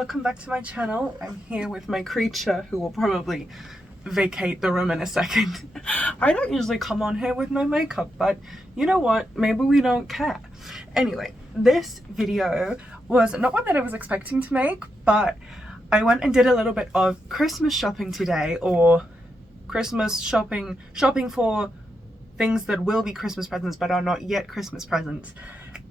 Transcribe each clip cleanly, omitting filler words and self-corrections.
welcome back to my channel. I'm here with my creature who will probably vacate the room in a second. I don't usually come on here with no makeup, but you know what? Maybe we don't care. Anyway, this video was not one that I was expecting to make, but I went and did a little bit of Christmas shopping today, or Christmas shopping for things that will be Christmas presents but are not yet Christmas presents.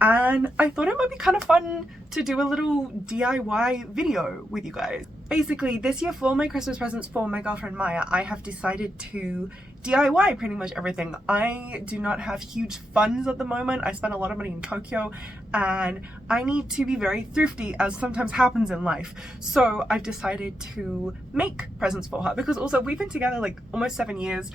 And I thought it might be kind of fun to do a little DIY video with you guys. Basically, this year for my Christmas presents for my girlfriend Maya, I have decided to DIY pretty much everything. I do not have huge funds at the moment. I spent a lot of money in Tokyo and I need to be very thrifty, as sometimes happens in life. So I've decided to make presents for her, because also we've been together like almost 7 years.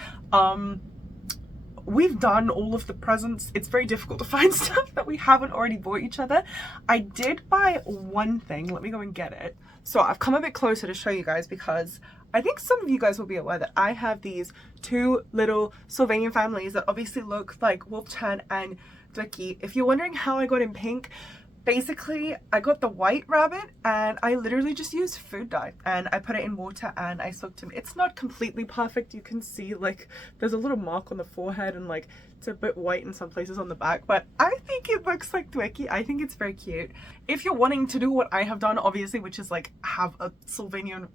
We've done all of the presents. It's very difficult to find stuff that we haven't already bought each other. I did buy one thing. Let me go and get it. So I've come a bit closer to show you guys, because I think some of you guys will be aware that I have these two little Slovenian families that obviously look like Wolfchan and Dweki. If you're wondering how I got in pink, basically I got the white rabbit and I literally just used food dye and I put it in water and I soaked him. It's not completely perfect. You can see like there's a little mark on the forehead and like it's a bit white in some places on the back, but I think it looks like Dweki. I think it's very cute. If you're wanting to do what I have done, obviously, which is like have a Slovenian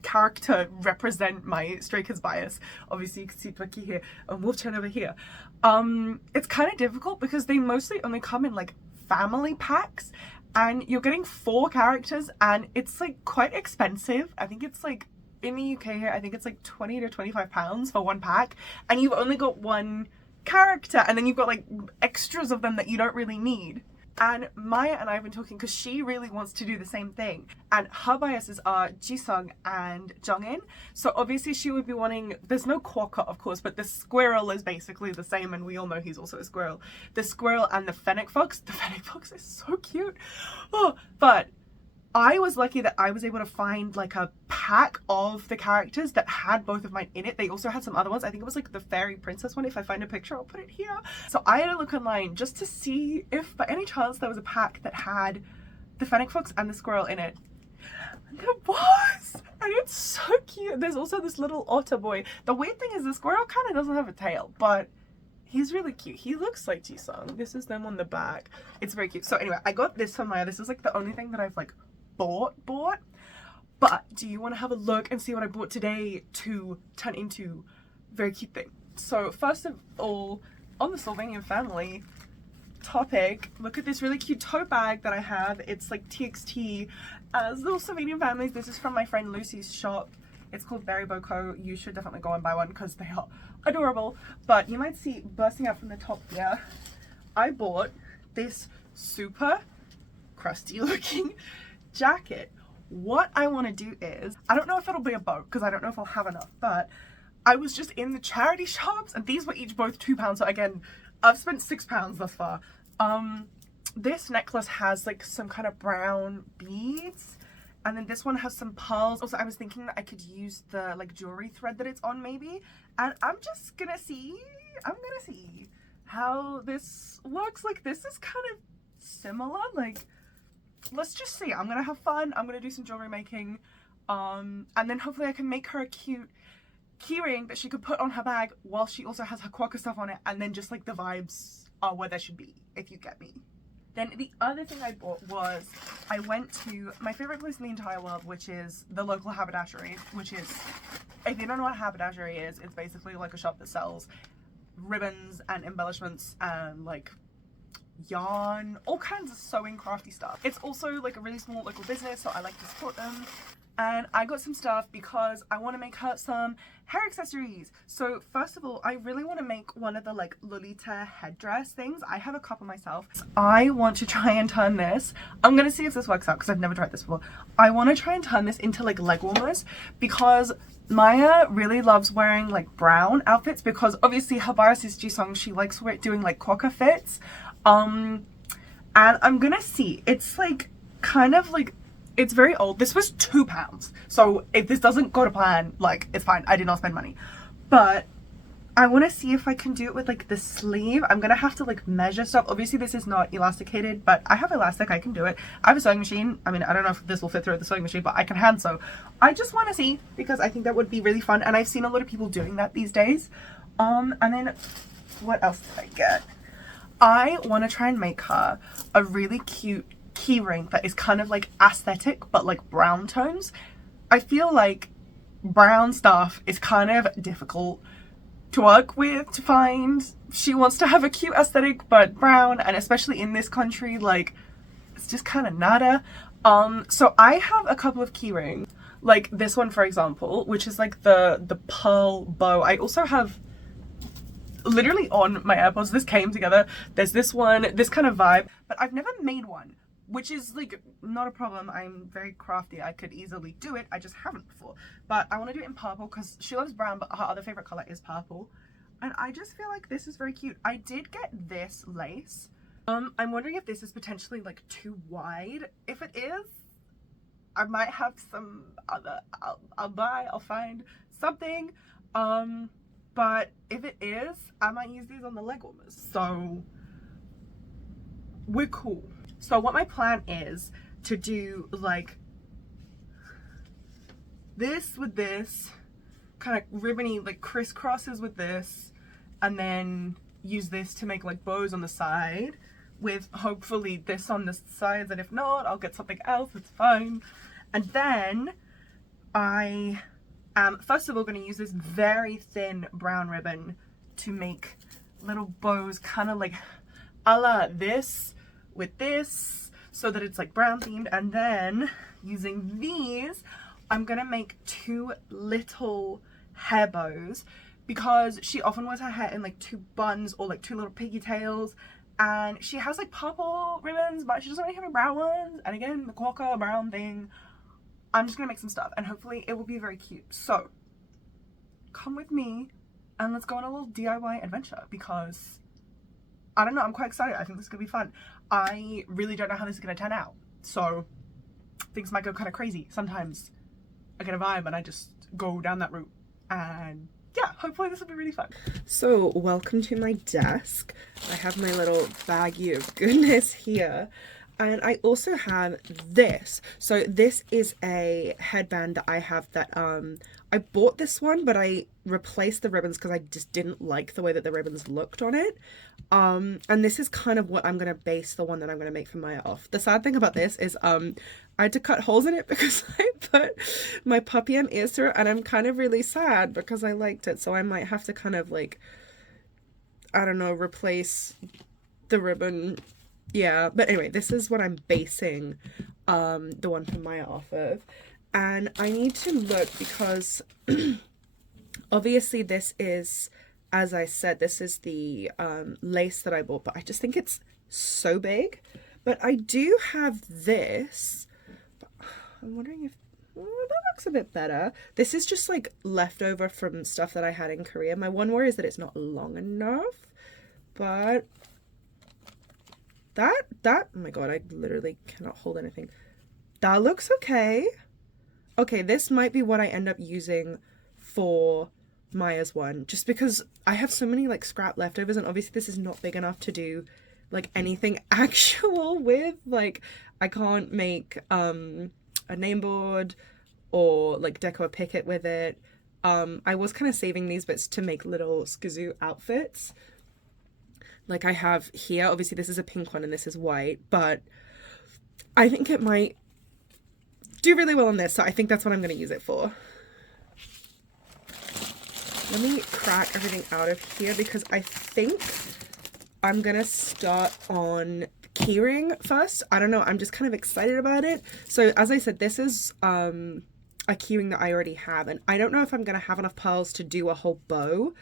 character represent my Stray Kids bias, obviously you can see Dweki here and Wolfchan over here. It's kind of difficult because they mostly only come in like family packs and you're getting 4 characters and it's like quite expensive. I think it's like in the UK here, I think it's like 20 to 25 pounds for one pack, and you've only got one character and then you've got like extras of them that you don't really need. And Maya and I have been talking because she really wants to do the same thing, and her biases are Jisung and Jongin. So obviously she would be wanting, there's no quokka of course, but the squirrel is basically the same and we all know he's also a squirrel. The squirrel and the fennec fox. The fennec fox is so cute. Oh, but I was lucky that I was able to find like a pack of the characters that had both of mine in it. They also had some other ones. I think it was like the fairy princess one. If I find a picture, I'll put it here. So I had to look online just to see if by any chance there was a pack that had the fennec fox and the squirrel in it. And there was! And it's so cute. There's also this little otter boy. The weird thing is the squirrel kind of doesn't have a tail, but he's really cute. He looks like Jisung. This is them on the back. It's very cute. So anyway, I got this from Maya. This is like the only thing that I've like bought. But do you want to have a look and see what I bought today to turn into a very cute thing? So first of all, on the Slovenian family topic, look at this really cute tote bag that I have. It's like TXT as little Slovenian families. This is from my friend Lucy's shop. It's called Berry Boko. You should definitely go and buy one because they are adorable. But you might see bursting out from the top here, I bought this super crusty looking jacket. What I want to do is, I don't know if it'll be a boat because I don't know if I'll have enough, but I was just in the charity shops and these were each both £2. So again, I've spent £6 thus far. This necklace has like some kind of brown beads, and then this one has some pearls. Also, I was thinking that I could use the like jewelry thread that it's on maybe, and I'm gonna see how this looks. Like this is kind of similar, like let's just see. I'm gonna have fun. I'm gonna do some jewelry making, and then hopefully I can make her a cute keyring that she could put on her bag while she also has her quokka stuff on it, and then just like the vibes are where they should be, if you get me. Then the other thing I bought was, I went to my favorite place in the entire world, which is the local haberdashery, which is, if you don't know what a haberdashery is, it's basically like a shop that sells ribbons and embellishments and like yarn, all kinds of sewing crafty stuff. It's also like a really small local business, so I like to support them. And I got some stuff because I want to make her some hair accessories. So first of all, I really want to make one of the like Lolita headdress things. I have a couple myself. I want to try and turn this, I'm gonna see if this works out because I've never tried this before. I want to try and turn this into like leg warmers, because Maya really loves wearing like brown outfits, because obviously her bias is Jisung. She likes doing like quokka fits. And I'm gonna see, it's like kind of like, it's very old. This was £2. So if this doesn't go to plan, like it's fine. I did not spend money. But I want to see if I can do it with like the sleeve. I'm gonna have to like measure stuff. Obviously this is not elasticated, but I have elastic, I can do it. I have a sewing machine. I mean, I don't know if this will fit through the sewing machine, but I can hand sew. I just want to see because I think that would be really fun, and I've seen a lot of people doing that these days. And then what else did I get? I want to try and make her a really cute key ring that is kind of like aesthetic but like brown tones. I feel like brown stuff is kind of difficult to work with, to find. She wants to have a cute aesthetic but brown, and especially in this country, like it's just kind of nada. So I have a couple of key rings, like this one for example, which is like the pearl bow. I also have literally on my AirPods, this came together. There's this one, this kind of vibe, but I've never made one, which is like not a problem. I'm very crafty, I could easily do it, I just haven't before. But I want to do it in purple because she loves brown, but her other favorite color is purple, and I just feel like this is very cute. I did get this lace. I'm wondering if this is potentially like too wide. If it is, I might have some other, I'll find something. But if it is, I might use these on the leg warmers. So we're cool. So what my plan is to do like this with this, kind of ribbony like crisscrosses with this, and then use this to make like bows on the side with hopefully this on the sides, and if not, I'll get something else, it's fine. And then I am first of all going to use this very thin brown ribbon to make little bows, kind of like a la this with this, so that it's like brown themed. And then using these, I'm gonna make two little hair bows because she often wears her hair in like two buns or like two little pigtails, and she has like purple ribbons but she doesn't really have any brown ones. And again, the quokka brown thing, I'm just gonna make some stuff and hopefully it will be very cute. So come with me and let's go on a little DIY adventure because I don't know, I'm quite excited. I think this is gonna be fun. I really don't know how this is gonna turn out, so things might go kind of crazy. Sometimes I get a vibe and I just go down that route, and yeah, hopefully this will be really fun. So welcome to my desk. I have my little baggie of goodness here, and I also have this. So this is a headband that I have that I bought this one, but I replaced the ribbons because I just didn't like the way that the ribbons looked on it. And this is kind of what I'm gonna base the one that I'm gonna make for Maya off. The sad thing about this is I had to cut holes in it because I put my puppy M ears through it, and I'm kind of really sad because I liked it, so I might have to kind of like, I don't know, replace the ribbon. Yeah, but anyway, this is what I'm basing the one from Maya off of. And I need to look because obviously this is, as I said, this is the lace that I bought, but I just think it's so big. But I do have this, but I'm wondering if, oh, that looks a bit better. This is just like leftover from stuff that I had in Korea. My one worry is that it's not long enough, but that, oh my god, I literally cannot hold anything. That looks okay. Okay, this might be what I end up using for Maya's one, just because I have so many like scrap leftovers, and obviously this is not big enough to do like anything actual with. Like I can't make a name board or like deco a picket with it. I was kind of saving these bits to make little skazoo outfits. Like I have here, obviously this is a pink one and this is white, but I think it might do really well on this, so I think that's what I'm going to use it for. Let me crack everything out of here because I think I'm going to start on keyring first. I don't know, I'm just kind of excited about it. So as I said, this is a keyring that I already have, and I don't know if I'm going to have enough pearls to do a whole bow,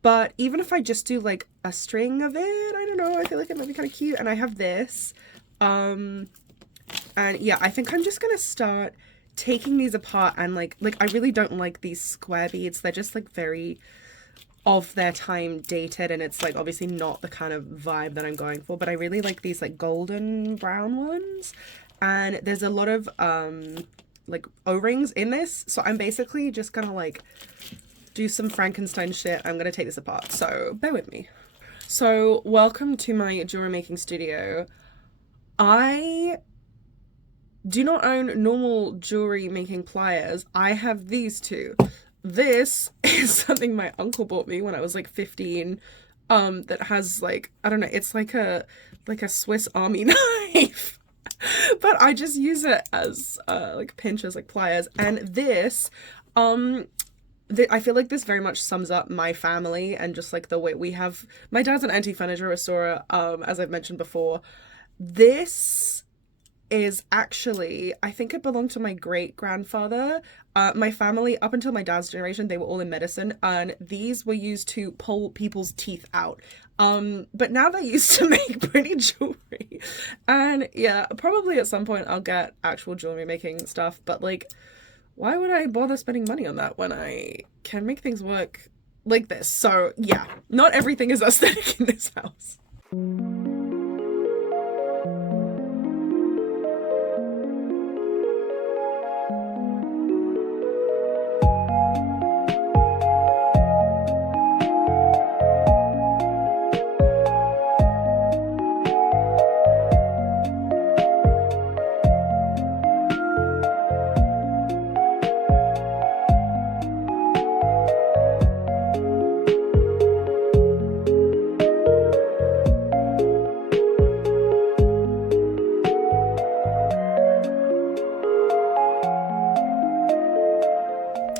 but even if I just do like a string of it, I don't know, I feel like it might be kind of cute. And I have this. And yeah, I think I'm just gonna start taking these apart, and like I really don't like these square beads. They're just like very of their time dated, and it's like obviously not the kind of vibe that I'm going for, but I really like these like golden brown ones. And there's a lot of like O-rings in this, so I'm basically just gonna like do some Frankenstein shit. I'm gonna take this apart, so bear with me. So welcome to my jewelry making studio. I do not own normal jewelry making pliers. I have these two. This is something my uncle bought me when I was like 15. That has like, I don't know, it's like a Swiss Army knife. But I just use it as like pinchers, like pliers. And this, I feel like this very much sums up my family and just like the way we have. My dad's an antique furniture restorer, as I've mentioned before. This is actually, I think it belonged to my great grandfather. My family, up until my dad's generation, they were all in medicine, and these were used to pull people's teeth out. But now they're used to make pretty jewelry. And yeah, probably at some point I'll get actual jewelry making stuff, but like, why would I bother spending money on that when I can make things work like this? So yeah, not everything is aesthetic in this house.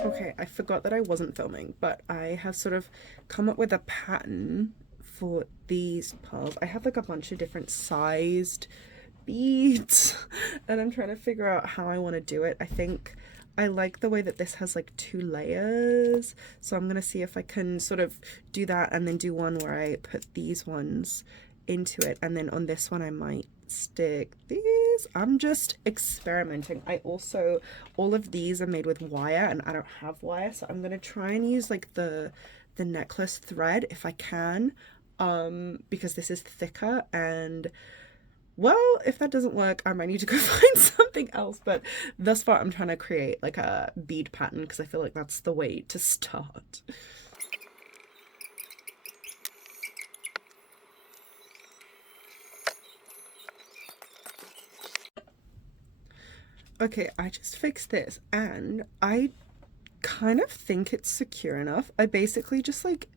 Okay, I forgot that I wasn't filming, but I have sort of come up with a pattern for these pearls. I have like a bunch of different sized beads and I'm trying to figure out how I want to do it. I think I like the way that this has like 2 layers, so I'm gonna see if I can sort of do that and then do one where I put these ones into it, and then on this one I might stick these. I'm just experimenting. I also, all of these are made with wire and I don't have wire, so I'm gonna try and use like the necklace thread if I can, because this is thicker, and well, if that doesn't work I might need to go find something else. But thus far I'm trying to create like a bead pattern because I feel like that's the way to start. Okay, I just fixed this and I kind of think it's secure enough. I basically just like,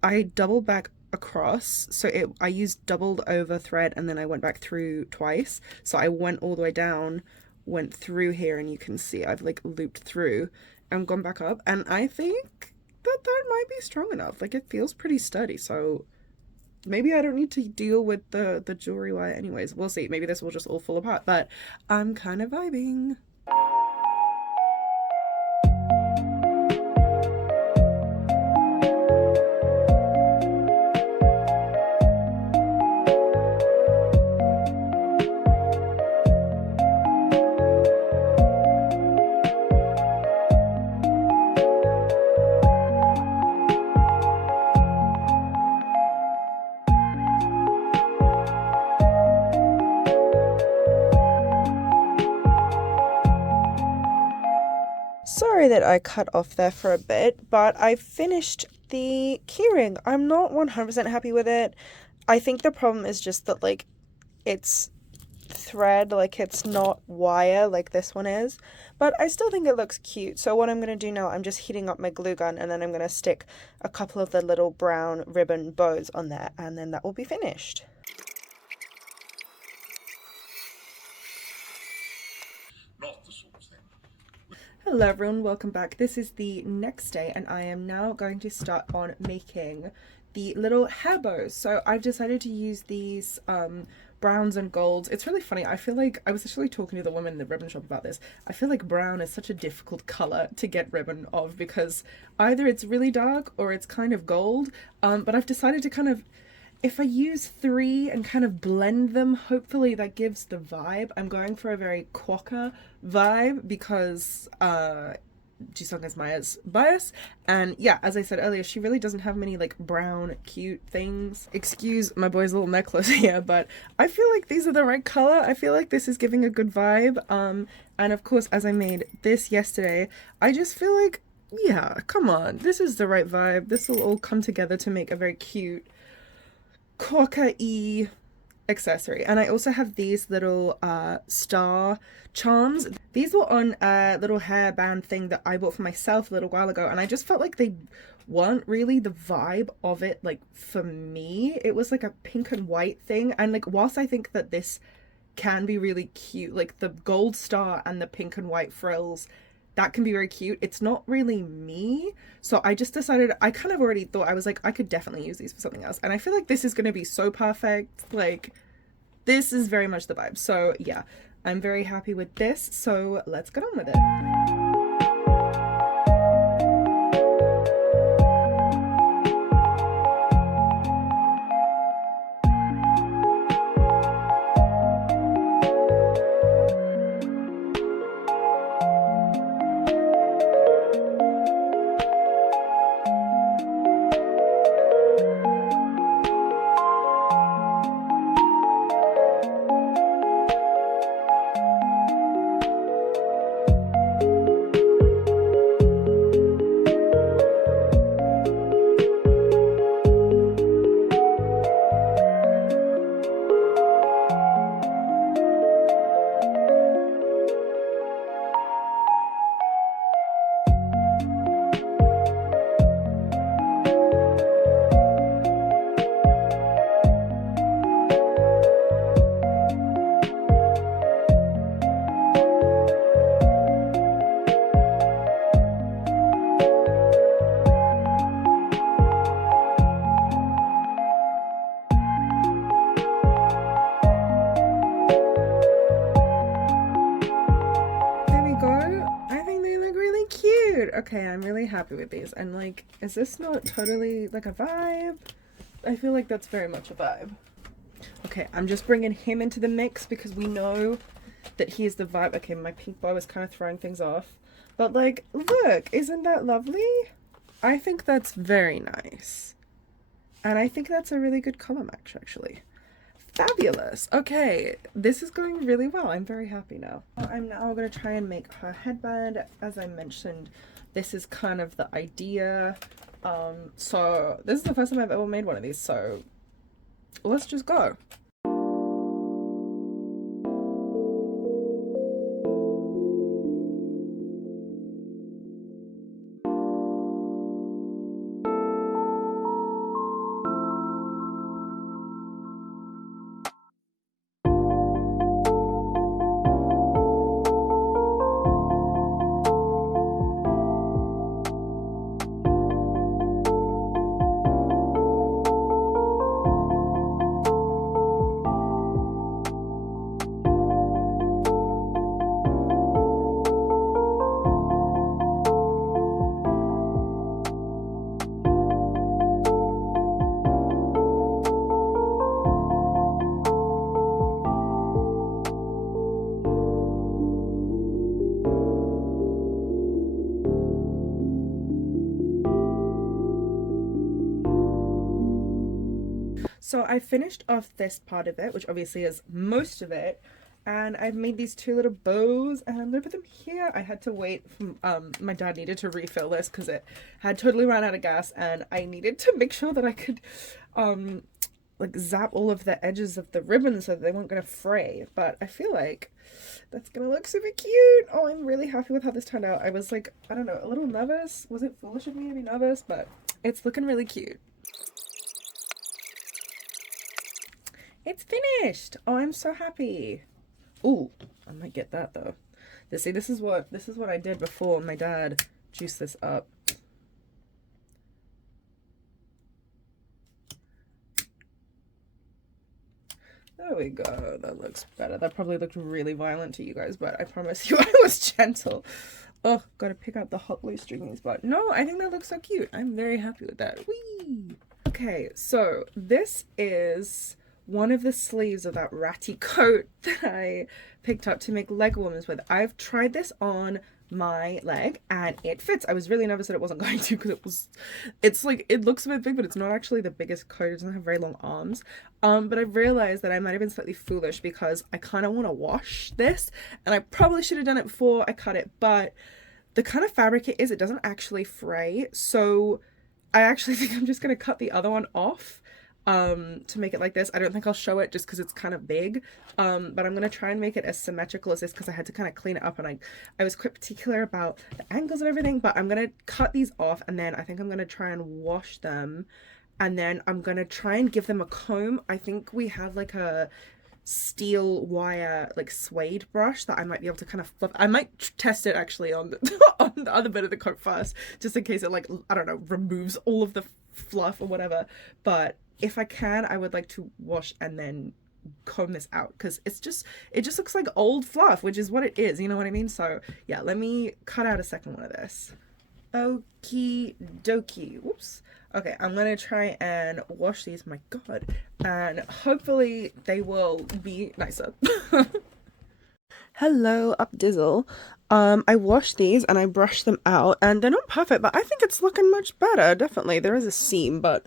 I doubled back across, so I used doubled over thread and then I went back through twice. So I went all the way down, went through here, and you can see I've like looped through and gone back up, and I think that might be strong enough. Like, it feels pretty sturdy, so maybe I don't need to deal with the jewelry wire anyways. We'll see. Maybe this will just all fall apart, but I'm kind of vibing. Sorry that I cut off there for a bit, but I finished the keyring. I'm not 100% happy with it. I think the problem is just that, like, it's thread, like it's not wire like this one is, but I still think it looks cute. So what I'm going to do now, I'm just heating up my glue gun, and then I'm going to stick a couple of the little brown ribbon bows on there, and then that will be finished. Hello everyone, welcome back. This is the next day and I am now going to start on making the little hair bows. So I've decided to use these browns and golds. It's really funny. I feel like I was actually talking to the woman in the ribbon shop about this. I feel like brown is such a difficult color to get ribbon of because either it's really dark or it's kind of gold. But I've decided to kind of, if I use 3 and kind of blend them, hopefully that gives the vibe. I'm going for a very quokka vibe because Jisung is Maya's bias, and yeah, as I said earlier, she really doesn't have many like brown cute things. Excuse my boy's little necklace here, but I feel like these are the right color. I feel like this is giving a good vibe, and of course, as I made this yesterday, I just feel like Yeah, come on. This is the right vibe. This will all come together to make a very cute corker-y accessory. And I also have these little star charms. These were on a little hairband thing that I bought for myself a little while ago, and I just felt like they weren't really the vibe of it. Like, for me, it was like a pink and white thing, and like whilst I think that this can be really cute, like the gold star and the pink and white frills, that can be very cute, it's not really me. So I just decided, I kind of already thought, I was like, I could definitely use these for something else, and I feel like this is going to be so perfect. Like, this is very much the vibe. So yeah, I'm very happy with this, so let's get on with it. Okay, I'm really happy with these. And like, is this not totally like a vibe? I feel like that's very much a vibe. Okay, I'm just bringing him into the mix because we know that he is the vibe. Okay, my pink bow is kind of throwing things off. But like, look, isn't that lovely? I think that's very nice. And I think that's a really good color match, actually. Fabulous. Okay, this is going really well. I'm very happy now. I'm now going to try and make her headband. As I mentioned, this is kind of the idea. So this is the first time I've ever made one of these, so let's just go. So I finished off this part of it, which obviously is most of it, and I've made these two little bows, and I'm gonna put them here. I had to wait from, my dad needed to refill this because it had totally run out of gas, and I needed to make sure that I could, like zap all of the edges of the ribbon so that they weren't gonna fray. But I feel like that's gonna look super cute. Oh, I'm really happy with how this turned out. I was like, I don't know, a little nervous. Was it foolish of me to be nervous? But it's looking really cute. It's finished. Oh, I'm so happy. Oh, I might get that though. See, this is what I did before my dad juiced this up. There we go. That looks better. That probably looked really violent to you guys, but I promise you I was gentle. Oh, gotta pick out the hot glue stringies, but no, I think that looks so cute. I'm very happy with that. Whee! Okay, so this is one of the sleeves of that ratty coat that I picked up to make leg warmers with. I've tried this on my leg and it fits. I was really nervous that it wasn't going to because it's like, it looks a bit big, but it's not actually the biggest coat. It doesn't have very long arms. But I've realized that I might have been slightly foolish because I kind of want to wash this, and I probably should have done it before I cut it, but the kind of fabric it is, it doesn't actually fray. So I actually think I'm just going to cut the other one off to make it like this. I don't think I'll show it just because it's kind of big, but I'm going to try and make it as symmetrical as this because I had to kind of clean it up, and I was quite particular about the angles and everything. But I'm going to cut these off, and then I think I'm going to try and wash them, and then I'm going to try and give them a comb. I think we have like a steel wire like suede brush that I might be able to kind of fluff. I might test it actually on the, on the other bit of the coat first, just in case it, like, I don't know, removes all of the fluff or whatever. But if I can, I would like to wash and then comb this out, because it just looks like old fluff, which is what it is, you know what I mean? So yeah, let me cut out a second one of this. Okie dokie. Whoops. Okay, I'm gonna try and wash these, my god, and hopefully they will be nicer. Hello, up dizzle. I washed these and I brushed them out, and they're not perfect, but I think it's looking much better. Definitely, there is a seam, but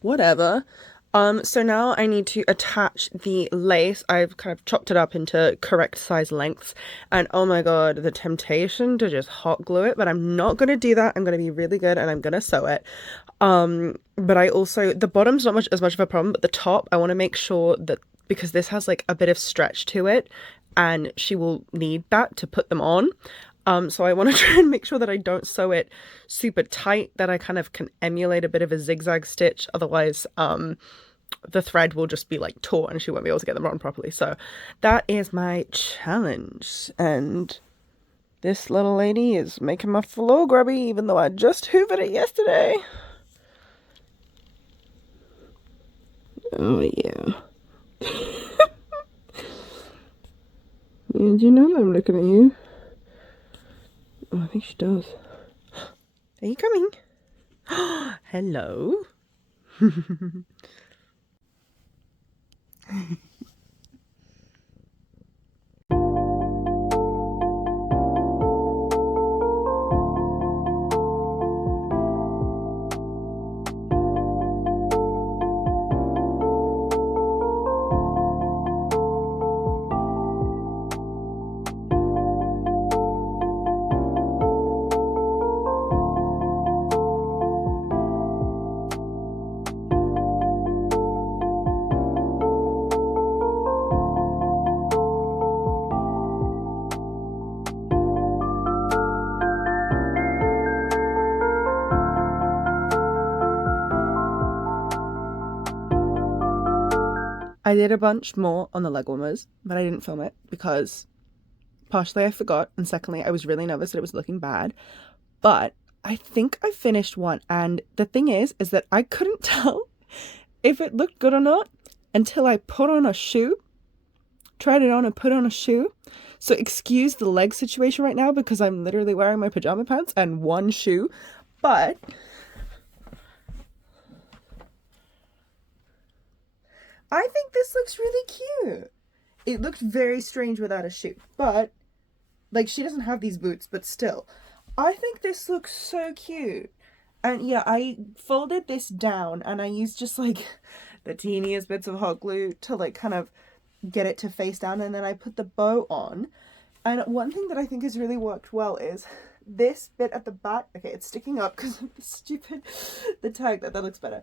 whatever. So now I need to attach the lace. I've kind of chopped it up into correct size lengths, and oh my god, the temptation to just hot glue it, but I'm not going to do that. I'm going to be really good and I'm going to sew it. But I also, the bottom's not as much of a problem, but the top, I want to make sure that, because this has like a bit of stretch to it, and she will need that to put them on. So I want to try and make sure that I don't sew it super tight, that I kind of can emulate a bit of a zigzag stitch. Otherwise, the thread will just be like taut and she won't be able to get them on properly. So that is my challenge. And this little lady is making my floor grubby, even though I just hoovered it yesterday. Oh yeah. And you know that I'm looking at you. Oh, I think she does. Are you coming? Hello. I did a bunch more on the leg warmers, but I didn't film it because partially I forgot, and secondly I was really nervous that it was looking bad. But I think I finished one, and the thing is that I couldn't tell if it looked good or not until I put on a shoe, tried it on and put on a shoe. So excuse the leg situation right now because I'm literally wearing my pajama pants and one shoe, but I think this looks really cute. It looked very strange without a shoe, but like, she doesn't have these boots, but still, I think this looks so cute. And yeah, I folded this down and I used just like the teeniest bits of hot glue to like kind of get it to face down, and then I put the bow on. And one thing that I think has really worked well is this bit at the back. Okay, it's sticking up because of the tag. That looks better.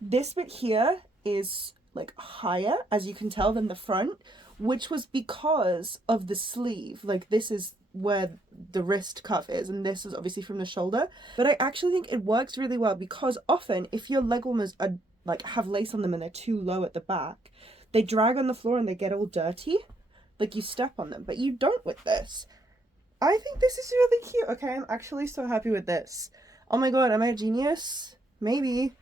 This bit here is like higher, as you can tell, than the front, which was because of the sleeve. Like, this is where the wrist cuff is, and this is obviously from the shoulder. But I actually think it works really well, because often if your leg warmers are like have lace on them and they're too low at the back, they drag on the floor and they get all dirty, like you step on them. But you don't with this. I think this is really cute. Okay, I'm actually so happy with this. Oh my god, am I a genius? Maybe.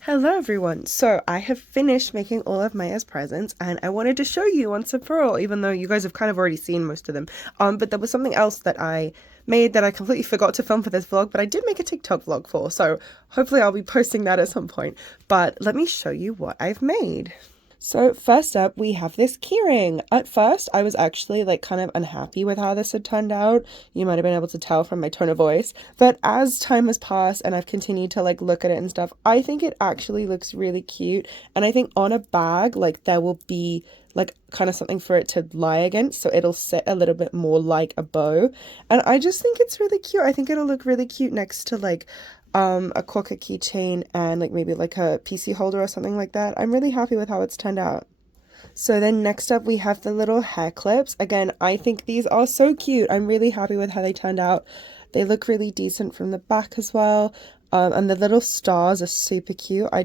Hello everyone. So I have finished making all of Maya's presents, and I wanted to show you once and for all, even though you guys have kind of already seen most of them. But there was something else that I made that I completely forgot to film for this vlog, but I did make a TikTok vlog for, so hopefully I'll be posting that at some point. But let me show you what I've made. So first up, we have this keyring. At first, I was actually like kind of unhappy with how this had turned out. You might have been able to tell from my tone of voice. But as time has passed and I've continued to like look at it and stuff, I think it actually looks really cute. And I think on a bag, like there will be like kind of something for it to lie against, so it'll sit a little bit more like a bow. And I just think it's really cute. I think it'll look really cute next to like a Quokka keychain and like maybe like a PC holder or something like that. I'm really happy with how it's turned out. So then next up we have the little hair clips. Again, I think these are so cute. I'm really happy with how they turned out. They look really decent from the back as well. And the little stars are super cute. I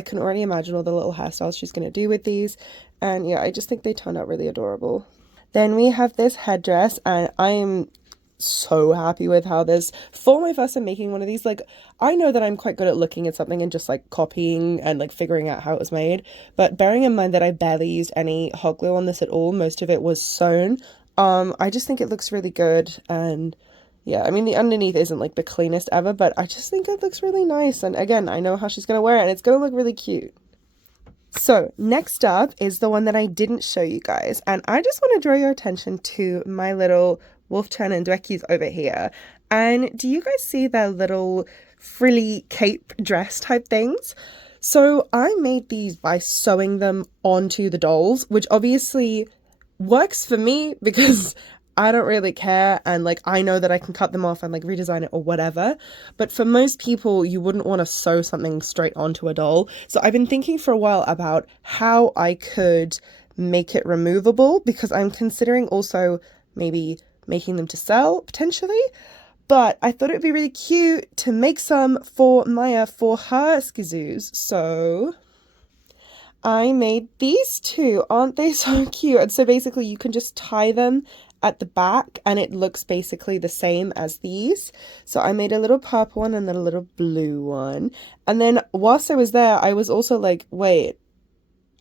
can already imagine all the little hairstyles she's going to do with these. And yeah, I just think they turned out really adorable. Then we have this headdress, and I am so happy with how this, for my first time making one of these, like I know that I'm quite good at looking at something and just like copying and like figuring out how it was made, but bearing in mind that I barely used any hot glue on this at all, most of it was sewn, I just think it looks really good. And yeah, I mean the underneath isn't like the cleanest ever, but I just think it looks really nice. And again, I know how she's gonna wear it and it's gonna look really cute. So next up is the one that I didn't show you guys, and I just want to draw your attention to my little Wolfchan and Dweckies over here. And do you guys see their little frilly cape dress type things? So I made these by sewing them onto the dolls, which obviously works for me because I don't really care, and like I know that I can cut them off and like redesign it or whatever. But for most people, you wouldn't want to sew something straight onto a doll. So I've been thinking for a while about how I could make it removable, because I'm considering also maybe making them to sell potentially. But I thought it would be really cute to make some for Maya for her skizoos. So I made these two. Aren't they so cute? And so basically you can just tie them at the back and it looks basically the same as these. So I made a little purple one and then a little blue one. And then whilst I was there, I was also like, wait,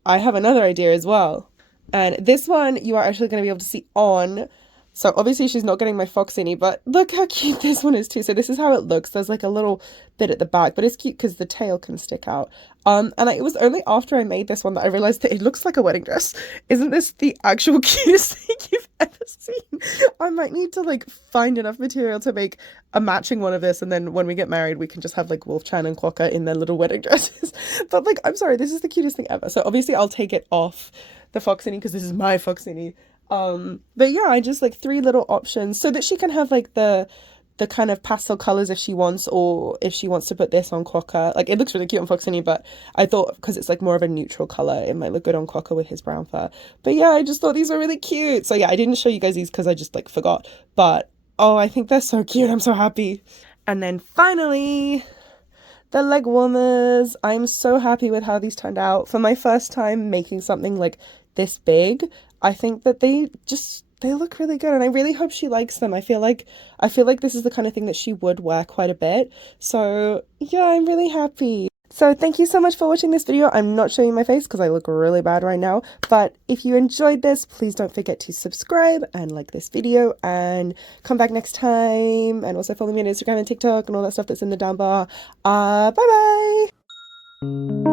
I have another idea as well. And this one you are actually going to be able to see on. So obviously she's not getting my Foxini, but look how cute this one is too. So this is how it looks. There's like a little bit at the back, but it's cute because the tail can stick out. And it was only after I made this one that I realized that it looks like a wedding dress. Isn't this the actual cutest thing you've ever seen? I might need to like find enough material to make a matching one of this, and then when we get married we can just have like Wolfchan and Quokka in their little wedding dresses. But like, I'm sorry, this is the cutest thing ever. So obviously I'll take it off the Foxini because this is my Foxini. But yeah, I just like 3 little options so that she can have like the kind of pastel colors if she wants, or if she wants to put this on Quokka. Like it looks really cute on Foxini, but I thought because it's like more of a neutral color, it might look good on Quokka with his brown fur. But yeah, I just thought these were really cute. So yeah, I didn't show you guys these because I just like forgot, but oh, I think they're so cute. I'm so happy. And then finally, the leg warmers. I'm so happy with how these turned out. For my first time making something like this big, I think that they look really good, and I really hope she likes them. I feel like this is the kind of thing that she would wear quite a bit. So yeah, I'm really happy. So thank you so much for watching this video. I'm not showing my face because I look really bad right now, but if you enjoyed this, please don't forget to subscribe and like this video and come back next time, and also follow me on Instagram and TikTok and all that stuff that's in the down bar. Bye bye.